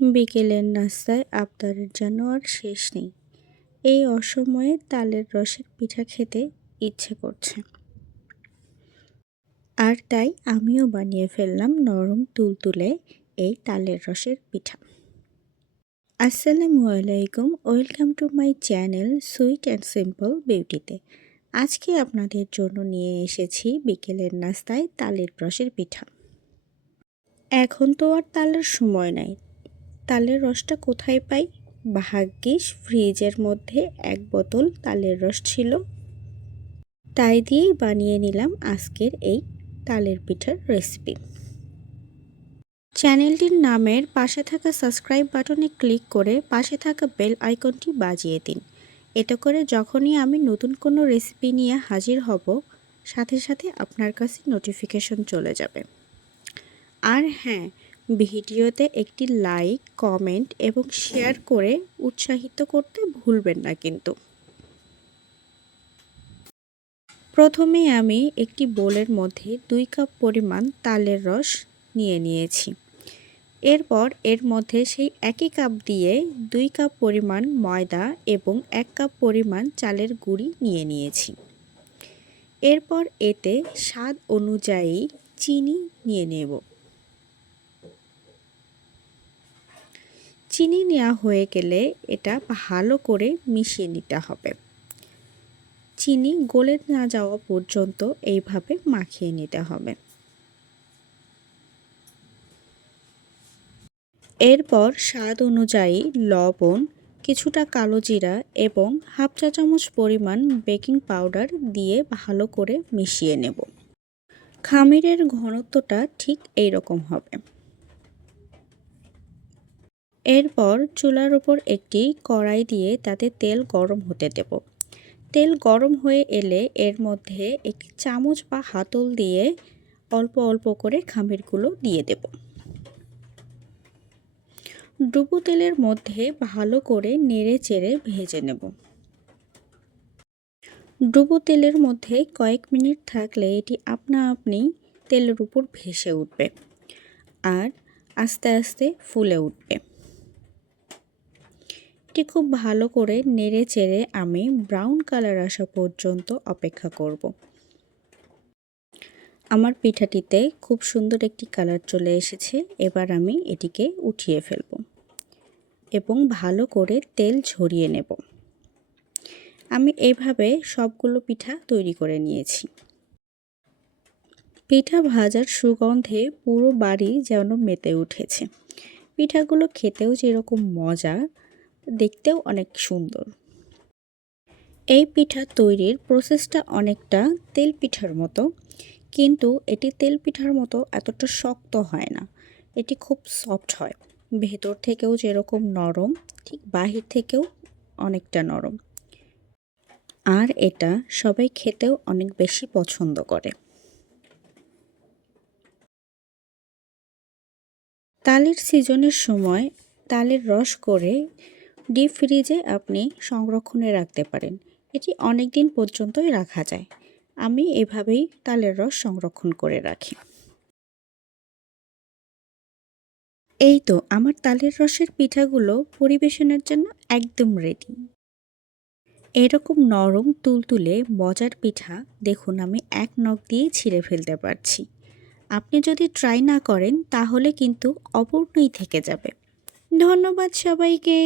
বিকেলের নাস্তায় আবদারের যেন আর শেষ নেই। এই অসময়ে তালের রসের পিঠা খেতে ইচ্ছে করছে। আর তাই আমিও বানিয়ে ফেললাম নরম তুলতুলে এই তালের রসের পিঠা। আসসালামু আলাইকুম, welcome to my channel sweet and simple বিউটিতে। আজকে আপনাদের জন্য নিয়ে এসেছি বিকেলের নাস্তায় তালের রসের পিঠা। এখন তো আর তালের সময় নাই তালের রসটা কোথায় পাই? ভাগ্যিস ফ্রিজের মধ্যে এক বোতল তালের রস ছিল। তাই দিয়েই বানিয়ে নিলাম আজকের এই তালের পিঠার রেসিপি। চ্যানেলটির নামের পাশে থাকা সাবস্ক্রাইব বাটনে ক্লিক করে পাশে থাকা বেল আইকনটি বাজিয়ে দিন। এটা করে যখনই আমি নতুন কোনো রেসিপি নিয়ে হাজির হব, সাথে সাথে আপনার কাছে নোটিফিকেশন চলে যাবে। আর হ্যাঁ ভিডিওতে একটি লাইক, কমেন্ট এবং শেয়ার করে উৎসাহিত করতে ভুলবেন না কিন্তু। প্রথমে আমি একটি বোলের মধ্যে দুই কাপ পরিমাণ তালের রস নিয়ে নিয়েছি। এরপর এর মধ্যে সেই একই কাপ দিয়ে দুই কাপ পরিমাণ ময়দা এবং এক কাপ পরিমাণ চালের গুঁড়ি নিয়ে নিয়েছি। এরপর এতে স্বাদ অনুযায়ী চিনি নিয়ে নেব। চিনি নেওয়া হয়ে গেলে এটা ভালো করে মিশিয়ে নিতে হবে। চিনি গলে না যাওয়া পর্যন্ত এইভাবে মাখিয়ে নিতে হবে। এরপর স্বাদ অনুযায়ী লবণ, কিছুটা কালো জিরা এবং হাফ চা চামচ পরিমাণ বেকিং পাউডার দিয়ে ভালো করে মিশিয়ে নেব। খামিরের ঘনত্বটা ঠিক এই রকম হবে। এরপর চুলার উপর একটি কড়াই দিয়ে তাতে তেল গরম হতে দেব। তেল গরম হয়ে এলে এর মধ্যে একটি চামচ বা হাতল দিয়ে অল্প অল্প করে খামিরগুলো দিয়ে দেব। ডুবো তেলের মধ্যে ভালো করে নেড়ে চেড়ে ভেজে নেব। ডুবো তেলের মধ্যে কয়েক মিনিট থাকলে এটি আপনা আপনি তেলের উপর ভেসে উঠবে আর আস্তে আস্তে ফুলে উঠবে। এটি খুব ভালো করে নেড়ে চেড়ে আমি ব্রাউন কালার আসা পর্যন্ত অপেক্ষা করব। আমার পিঠাটিতে খুব সুন্দর একটি কালার চলে এসেছে, এবার আমি এটিকে উঠিয়ে ফেলব এবং ভালো করে তেল ঝরিয়ে নেব। আমি এইভাবে সবগুলো পিঠা তৈরি করে নিয়েছি। পিঠা ভাজার সুগন্ধে পুরো বাড়ি যেন মেতে উঠেছে। পিঠাগুলো খেতেও যেরকম মজা দেখতেও অনেক সুন্দর। এই পিঠা তৈরির প্রসেসটা অনেকটা তেল পিঠার মতো, কিন্তু এটি তেল পিঠার মতো এতটা শক্ত হয় না। এটি খুব সফট হয়। ভেতর থেকেও যেরকম নরম, ঠিক বাহির থেকেও অনেকটা নরম। আর এটা সবাই খেতেও অনেক বেশি পছন্দ করে। তালের সিজনের সময় তালের রস করে ডিপ ফ্রিজে আপনি সংরক্ষণে রাখতে পারেন। এটি অনেক দিন পর্যন্তই রাখা যায়। আমি এভাবেই তালের রস সংরক্ষণ করে রাখি। এই তো আমার তালের রসের পিঠাগুলো পরিবেশনের জন্য একদম রেডি এরকম নরম, তুলতুলে, মজার পিঠা দেখুন আমি এক নখ দিয়ে ছিঁড়ে ফেলতে পারছি। আপনি যদি ট্রাই না করেন তাহলে কিন্তু অপূর্ণই থেকে যাবে। ধন্যবাদ সবাইকে।